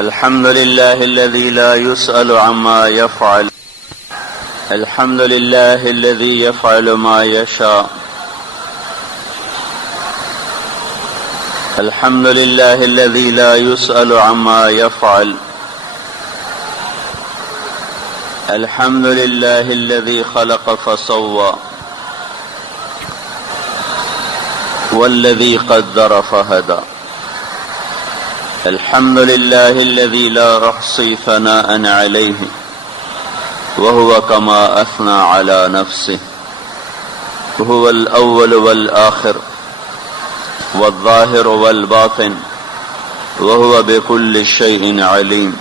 الحمد لله الذي لا يسأل عما يفعل. الحمد لله الذي يفعل ما يشاء. الحمد لله الذي لا يسأل عما يفعل. الحمد لله الذي خلق فسوى والذي قدر فهدى. الحمد لله الذي لا أحصي ثناء عليه وهو كما أثنى على نفسه. هو الأول والآخر والظاهر والباطن وهو بكل شيء عليم.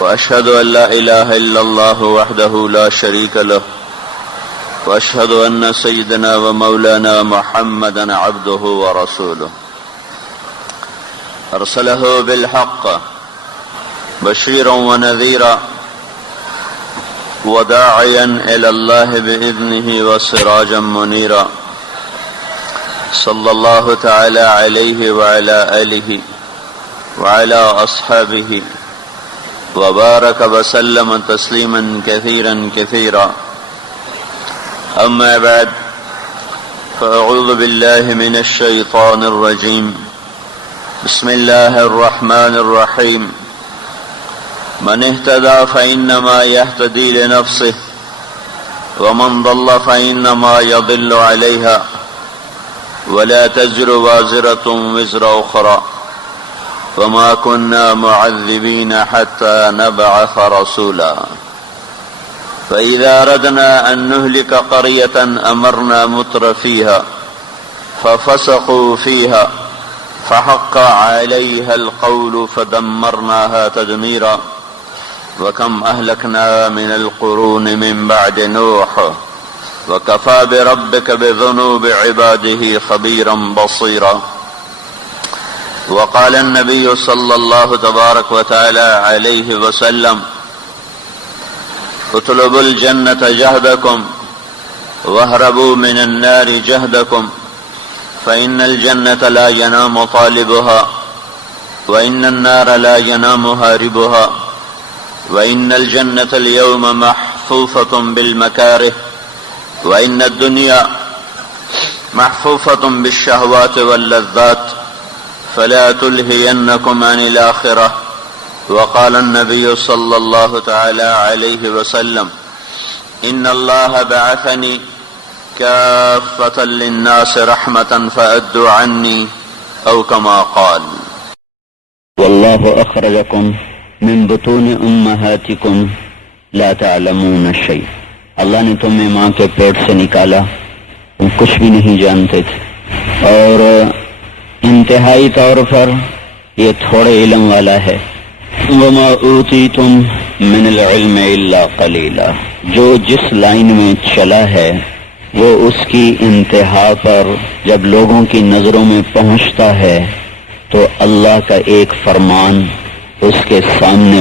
وأشهد أن لا إله إلا الله وحده لا شريك له. وأشهد أن سيدنا ومولانا محمدا عبده ورسوله أرسله بالحق بشيرا ونذيرا وداعيا إلى الله بإذنه وسراجا منيرا. صلى الله تعالى عليه وعلى آله وعلى أصحابه وبارك وسلم تسليما كثيرا كثيرا. أما بعد فأعوذ بالله من الشيطان الرجيم. بسم الله الرحمن الرحيم. من اهتدى فإنما يهتدي لنفسه ومن ضل فإنما يضل عليها ولا تزر وازرة وزر أخرى وما كنا معذبين حتى نبعث رسولا. فإذا أردنا أن نهلك قرية أمرنا متر فيها ففسقوا فيها فحق عليها القول فدمرناها تدميرا. وكم أهلكنا من القرون من بعد نوح وكفى بربك بذنوب عباده خبيرا بصيرا. وقال النبي صلى الله تبارك وتعالى عليه وسلم اطلبوا الجنة جهدكم واهربوا من النار جهدكم فإن الجنة لا ينام طالبها وإن النار لا ينام هاربها وإن الجنة اليوم محفوفة بالمكاره وإن الدنيا محفوفة بالشهوات واللذات فلا تلهينكم عن الآخرة. وقال النبي صلى الله تعالى عليه وسلم إن الله بعثني كافة للناس رحمة فأدوا عني أو كما قال. والله أخرجكم من بطون أمهاتكم لا تعلمون شيء. اللہ نے تمہیں ماں کے پیٹ سے نکالا، تم کچھ بھی نہیں جانتے تھے، اور انتہائی طور پر یہ تھوڑے علم والا ہے. وما اوتیتم من العلم الا قلیلا. جو جس لائن میں چلا ہے وہ اس کی انتہا پر جب لوگوں کی نظروں میں پہنچتا ہے تو اللہ کا ایک فرمان اس کے سامنے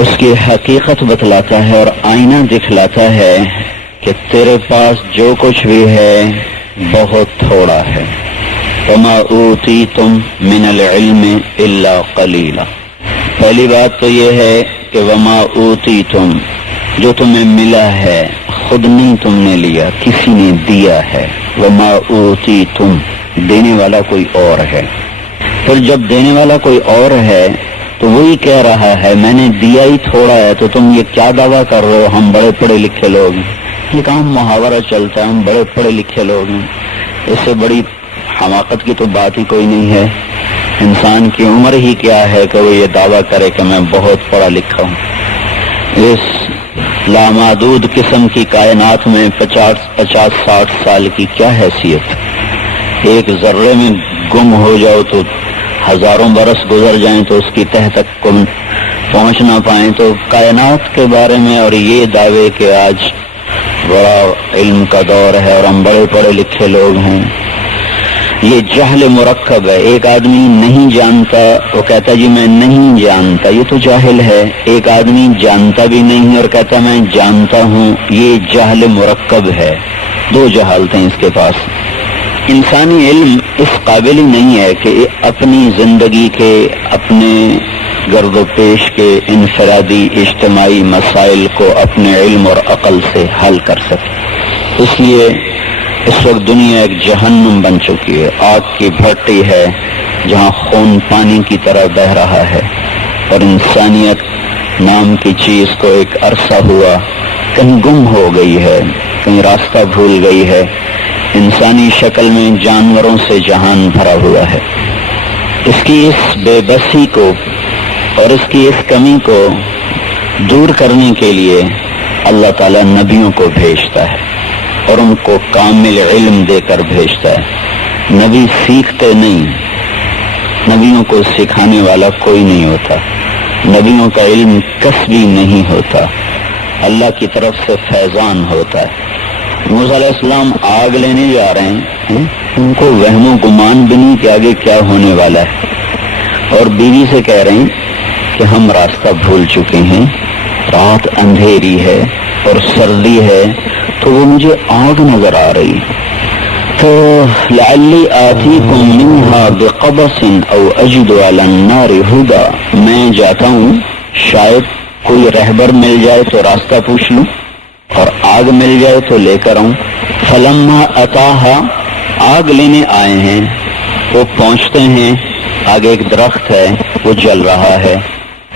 اس کی حقیقت بتلاتا ہے اور آئینہ دکھلاتا ہے کہ تیرے پاس جو کچھ بھی ہے بہت تھوڑا ہے. وما اوتیتم من العلم الا قلیلا. پہلی بات تو یہ ہے کہ وما اوتیتم، جو تمہیں ملا ہے خود نہیں تم نے لیا، کسی نے دیا ہے. وما اوتیتم، دینے والا کوئی اور ہے. پھر جب دینے والا کوئی اور ہے تو وہی کہہ رہا ہے میں نے دیا ہی تھوڑا ہے، تو تم یہ کیا دعویٰ کر رہے ہو ہم بڑے پڑھے لکھے لوگ ہیں. ایک عام محاورہ چلتا ہے ہم بڑے پڑھے لکھے لوگ ہیں. اس سے بڑی حماقت کی تو بات ہی کوئی نہیں ہے. انسان کی عمر ہی کیا ہے کہ وہ یہ دعویٰ کرے کہ میں بہت پڑھا لکھا ہوں. اس لامحدود قسم کی کائنات میں 50-60 سال کی کیا حیثیت. ایک ذرے میں گم ہو جاؤ تو ہزاروں برس گزر جائیں تو اس کی تہ تک پہنچ نہ پائیں. تو کائنات کے بارے میں اور یہ دعوے کہ آج بڑا علم کا دور ہے اور ہم بڑے پڑھے لکھے لوگ ہیں، یہ جہل مرکب ہے. ایک آدمی نہیں جانتا وہ کہتا جی میں نہیں جانتا، یہ تو جاہل ہے. ایک آدمی جانتا بھی نہیں اور کہتا میں جانتا ہوں، یہ جہل مرکب ہے. دو جہالتیں اس کے پاس. انسانی علم اس قابل ہی نہیں ہے کہ اپنی زندگی کے اپنے گرد و پیش کے انفرادی اجتماعی مسائل کو اپنے علم اور عقل سے حل کر سکے. اس لیے اس وقت دنیا ایک جہنم بن چکی ہے، آگ کی بھٹی ہے جہاں خون پانی کی طرح بہہ رہا ہے، اور انسانیت نام کی چیز کو ایک عرصہ ہوا کہیں گم ہو گئی ہے، کہیں راستہ بھول گئی ہے. انسانی شکل میں جانوروں سے جہان بھرا ہوا ہے. اس کی اس بے بسی کو اور اس کی اس کمی کو دور کرنے کے لیے اللہ تعالیٰ نبیوں کو بھیجتا ہے اور ان کو کامل علم دے کر بھیجتا ہے. نبی سیکھتے نہیں، نبیوں کو سکھانے والا کوئی نہیں ہوتا. نبیوں کا علم کسبی نہیں ہوتا، اللہ کی طرف سے فیضان ہوتا ہے. موسیٰ علیہ السلام آگ لینے جا رہے ہیں، ان کو وہم و گمان بھی نہیں کہ آگے کیا ہونے والا ہے، اور بیوی سے کہہ رہے ہیں کہ ہم راستہ بھول چکے ہیں، رات اندھیری ہے اور سردی ہے تو وہ مجھے آگ نظر آ رہی ہے. تو لعلی آتیکم منہا بقبس او اجد علی النار ہدا، میں جاتا ہوں شاید کوئی رہبر مل جائے تو راستہ پوچھ لوں، اور آگ مل جائے تو لے کر آؤں. فلما اتاہا، آگ لینے آئے ہیں، وہ پہنچتے ہیں، آگے ایک درخت ہے وہ جل رہا ہے،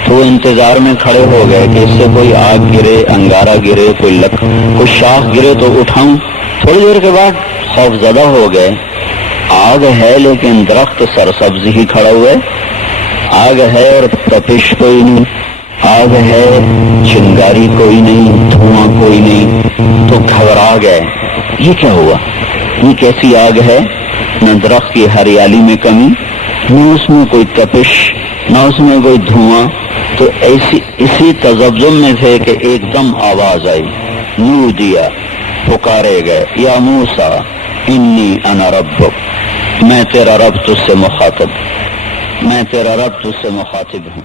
تو وہ انتظار میں کھڑے ہو گئے کہ اس سے کوئی آگ گرے، انگارہ گرے، کوئی شاخ گرے تو اٹھاؤں. تھوڑی دیر کے بعد خوف زدہ ہو گئے، آگ ہے لیکن درخت سرسبز ہی کھڑا ہوا ہے، آگ ہے اور تپش کوئی نہیں، آگ ہے چنگاری کوئی نہیں، دھواں کوئی نہیں، تو گھبرا گئے. یہ کیا ہوا؟ یہ کیسی آگ ہے؟ نہ درخت کی ہریالی میں کمی، نہ اس میں کوئی تپش، نہ اس میں کوئی دھواں. تو اسی تذبذب میں تھے کہ ایک دم آواز آئی، نور دیا، پکارے گئے، یا موسیٰ انی انا ربک، میں تیرا رب تجھ سے مخاطب ہوں.